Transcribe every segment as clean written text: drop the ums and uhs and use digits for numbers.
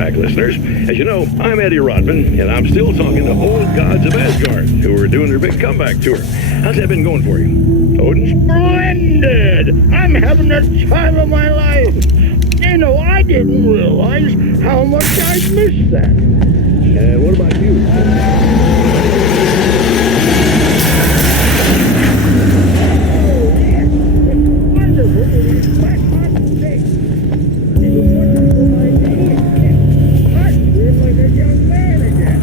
back, listeners. As you know, I'm Eddie Rodman, and I'm still talking to old gods of Asgard, who are doing their big comeback tour. How's that been going for you? Odin? Splendid! I'm having the time of my life. You know, I didn't realize how much I'd missed that. What about you? Wonderful to be back on stage. It's a wonderful idea. I feel like a young man again.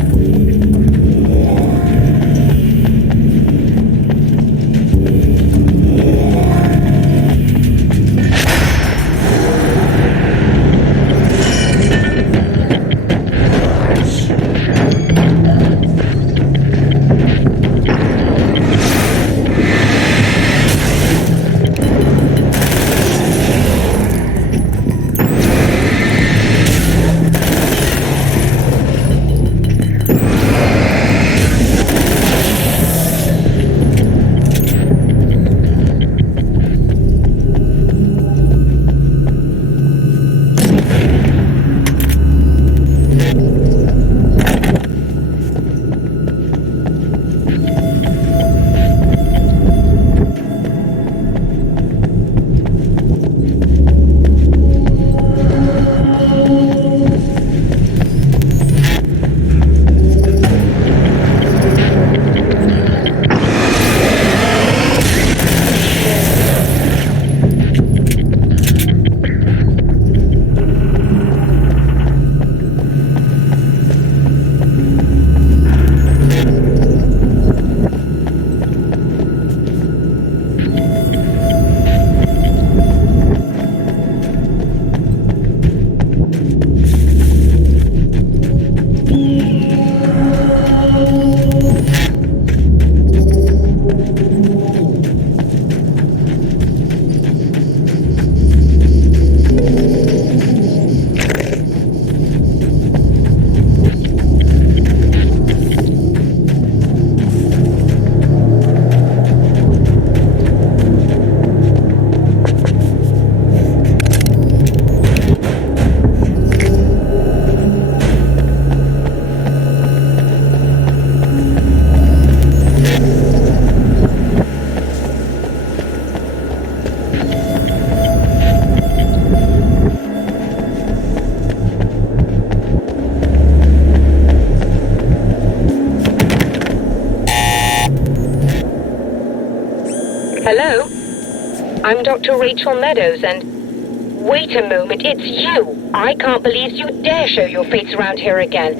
Hello? I'm Dr. Rachel Meadows, and... Wait a moment, it's you! I can't believe you dare show your face around here again.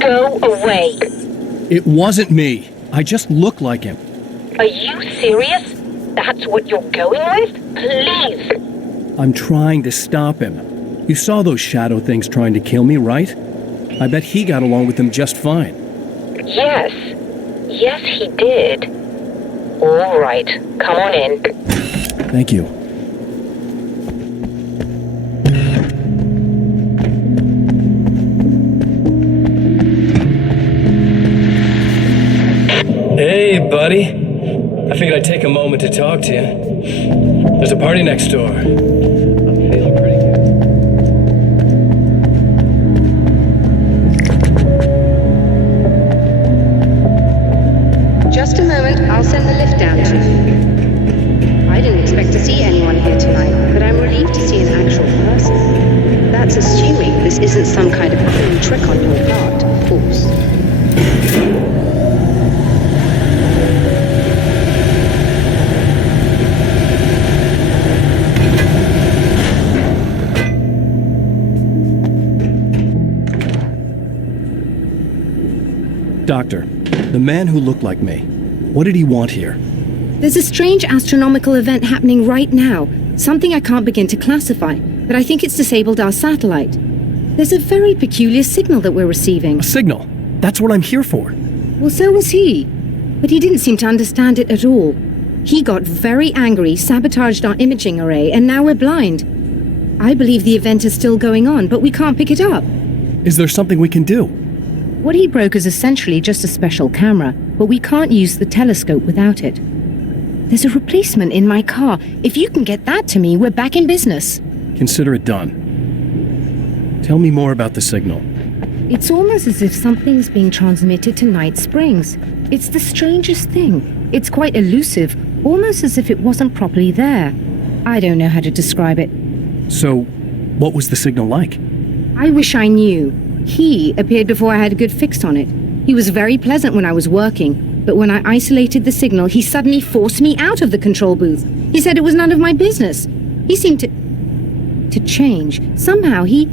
Go away. It wasn't me. I just look like him. Are you serious? That's what you're going with? Please! I'm trying to stop him. You saw those shadow things trying to kill me, right? I bet he got along with them just fine. Yes. Yes, he did. All right. Come on in. Thank you. Hey, buddy. I figured I'd take a moment to talk to you. There's a party next door. I'm feeling pretty good. Just a moment, I'll send the lift down to you. I didn't expect to see anyone here tonight, but I'm relieved to see an actual person. That's assuming this isn't some kind of cool trick on your part, of course. Doctor, the man who looked like me, what did he want here? There's a strange astronomical event happening right now. Something I can't begin to classify, but I think it's disabled our satellite. There's a very peculiar signal that we're receiving. A signal. That's what I'm here for. Well, so was he. But he didn't seem to understand it at all. He got very angry, sabotaged our imaging array, and now we're blind. I believe the event is still going on, but we can't pick it up. Is there something we can do? What he broke is essentially just a special camera, but we can't use the telescope without it. There's a replacement in my car. If you can get that to me, we're back in business. Consider it done. Tell me more about the signal. It's almost as if something's being transmitted to Night Springs. It's the strangest thing. It's quite elusive, almost as if it wasn't properly there. I don't know how to describe it. So, what was the signal like? I wish I knew. He appeared before I had a good fix on it. He was very pleasant when I was working, but when I isolated the signal, he suddenly forced me out of the control booth. He said it was none of my business. He seemed to change. Somehow he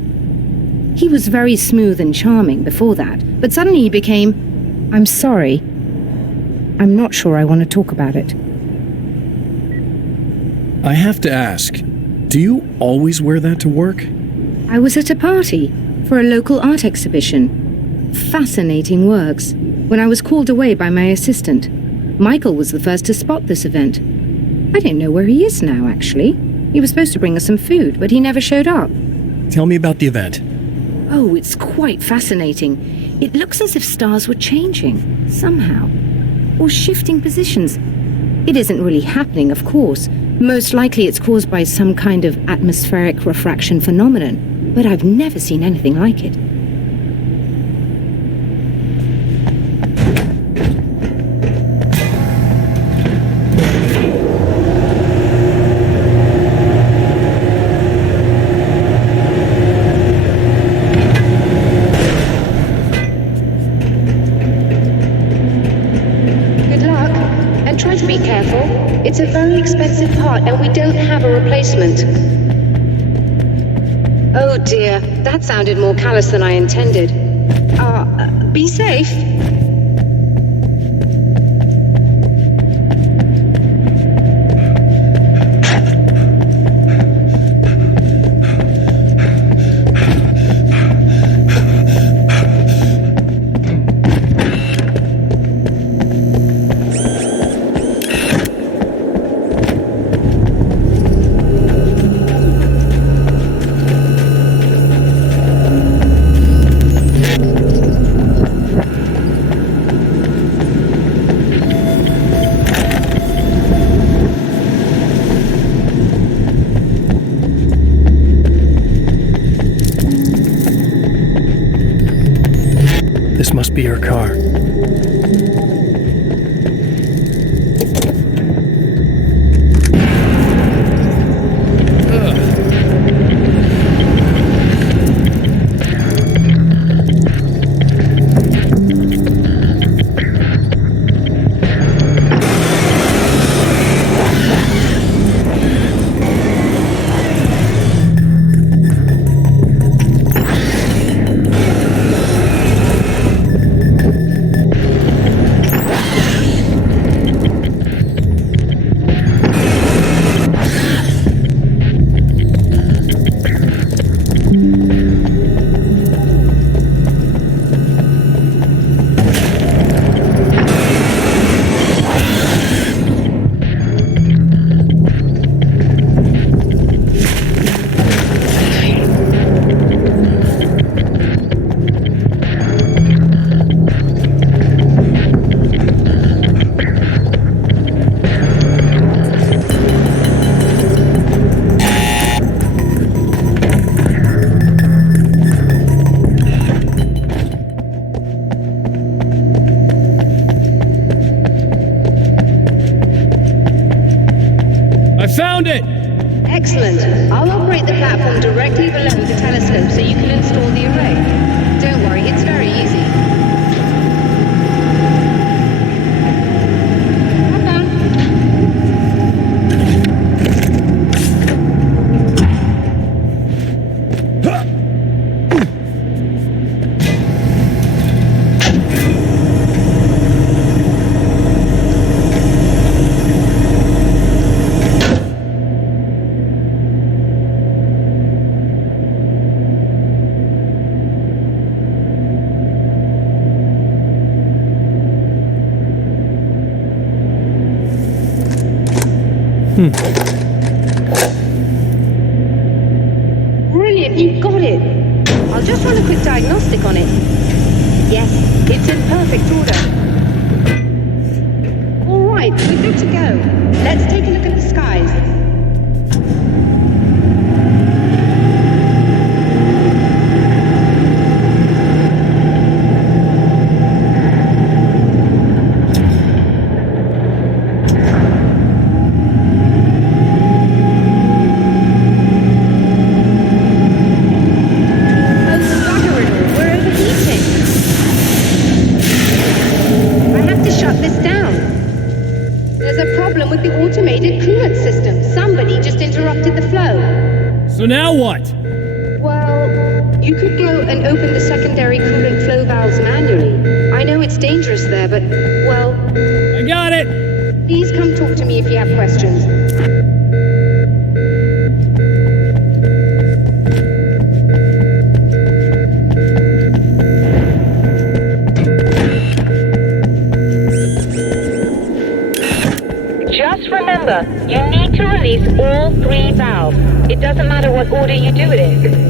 was very smooth and charming before that, but suddenly he became, I'm sorry. I'm not sure I want to talk about it. I have to ask, do you always wear that to work? I was at a party for a local art exhibition. Fascinating works. When I was called away by my assistant, Michael was the first to spot this event. I don't know where he is now, actually. He was supposed to bring us some food, but he never showed up. Tell me about the event. Oh, it's quite fascinating. It looks as if stars were changing, somehow. Or shifting positions. It isn't really happening, of course. Most likely it's caused by some kind of atmospheric refraction phenomenon. But I've never seen anything like it. Good luck, and try to be careful. It's a very expensive part, and we don't have a replacement. Oh dear, that sounded more callous than I intended. Be safe. This must be her car. Found it! Excellent. I'll operate the platform directly below the telescope so you can install the array. Don't worry, it's very easy. Have fun. Brilliant, you've got it. I'll just run a quick diagnostic on it. Yes, it's in perfect order. All right, we're good to go. Let's take a look at the skies. So now what? Well, you could go and open the secondary coolant flow valves manually. I know it's dangerous there, but, well... I got it! Please come talk to me if you have questions. Just remember, you need to release all 3 valves. It doesn't matter what order you do it in.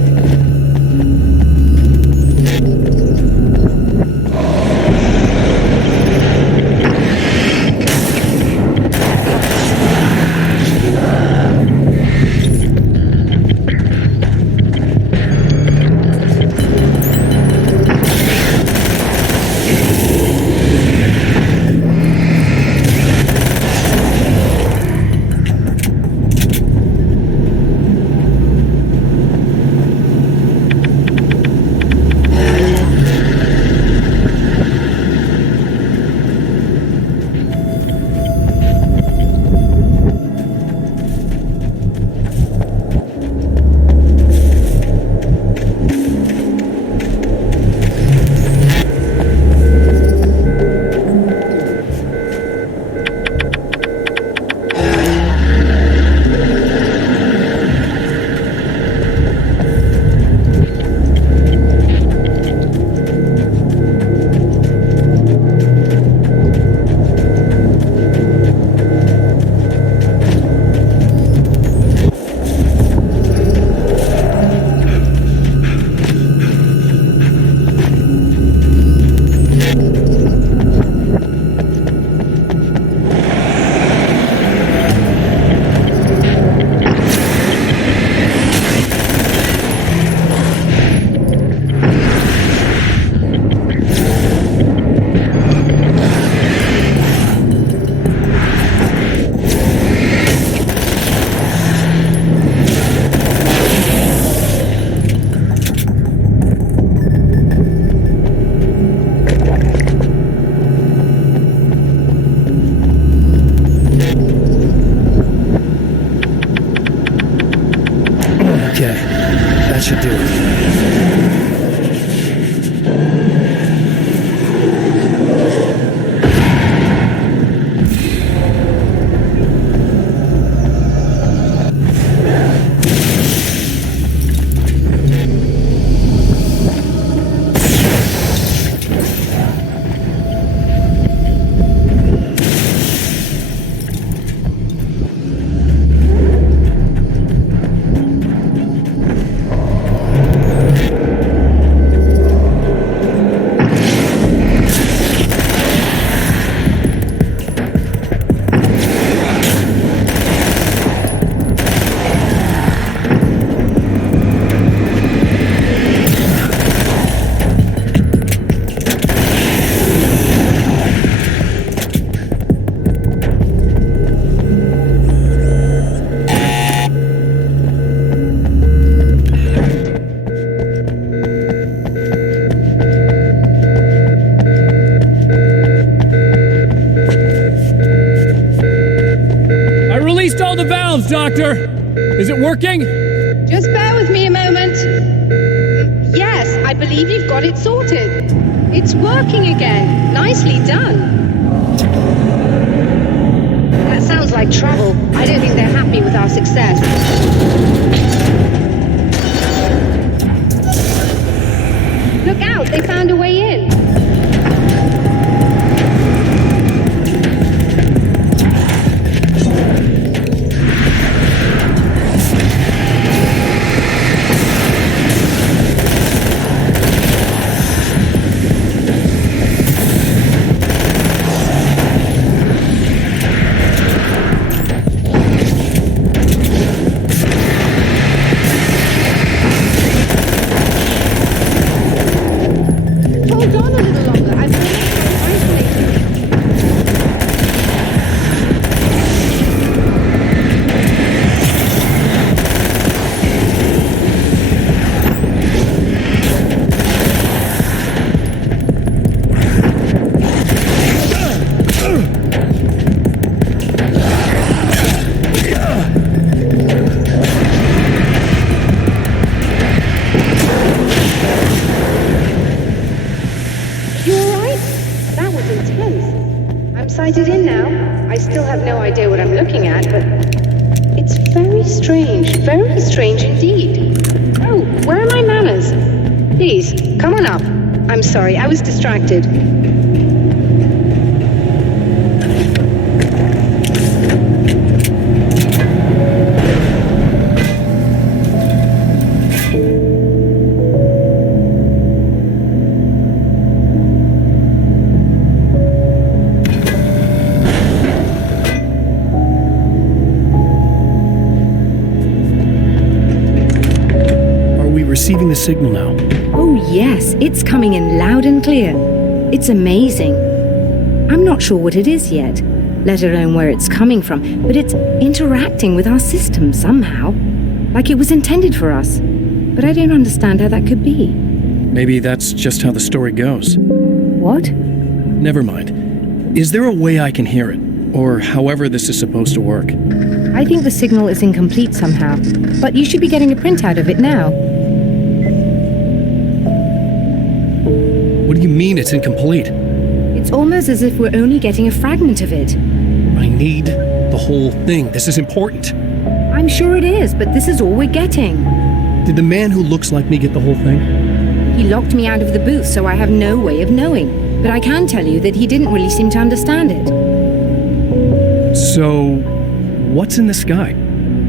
That should do it. Doctor, is it working? Just bear with me a moment. Yes, I believe you've got it sorted. It's working again. Nicely done. That sounds like trouble. I don't think they're happy with our success. Look out, they found a way in. sense. I'm sighted in now. I still have no idea what I'm looking at, but it's very strange indeed. Oh, where are my manners? Please, come on up. I'm sorry, I was distracted. Receiving the signal now. Oh yes, it's coming in loud and clear. It's amazing. I'm not sure what it is yet, let alone where it's coming from, but it's interacting with our system somehow, like it was intended for us. But I don't understand how that could be. Maybe that's just how the story goes. What? Never mind. Is there a way I can hear it? Or however this is supposed to work? I think the signal is incomplete somehow, but you should be getting a printout of it now. What do you mean it's incomplete? It's almost as if we're only getting a fragment of it. I need the whole thing. This is important. I'm sure it is, but this is all we're getting. Did the man who looks like me get the whole thing? He locked me out of the booth, so I have no way of knowing. But I can tell you that he didn't really seem to understand it. So, what's in the sky?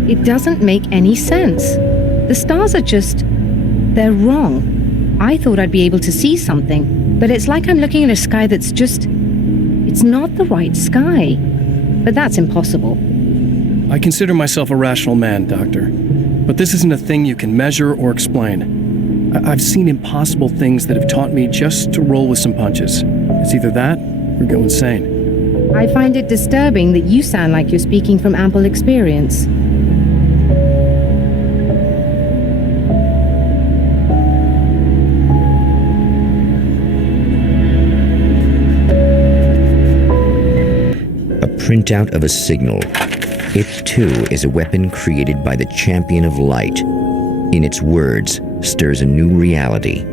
It doesn't make any sense. The stars are just... they're wrong. I thought I'd be able to see something, but it's like I'm looking at a sky that's just... it's not the right sky. But that's impossible. I consider myself a rational man, Doctor. But this isn't a thing you can measure or explain. I've seen impossible things that have taught me just to roll with some punches. It's either that or go insane. I find it disturbing that you sound like you're speaking from ample experience. Printout of a signal. It, too, is a weapon created by the champion of light. In its words, stirs a new reality.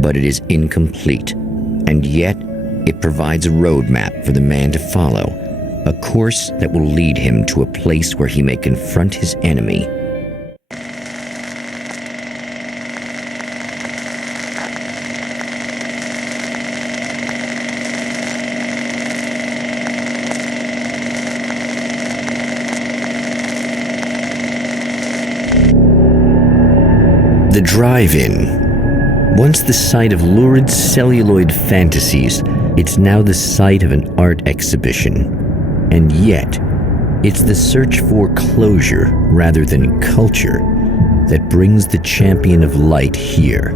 But it is incomplete, and yet it provides a roadmap for the man to follow, a course that will lead him to a place where he may confront his enemy. The drive-in. Once the site of lurid celluloid fantasies, it's now the site of an art exhibition. And yet, it's the search for closure rather than culture that brings the champion of light here.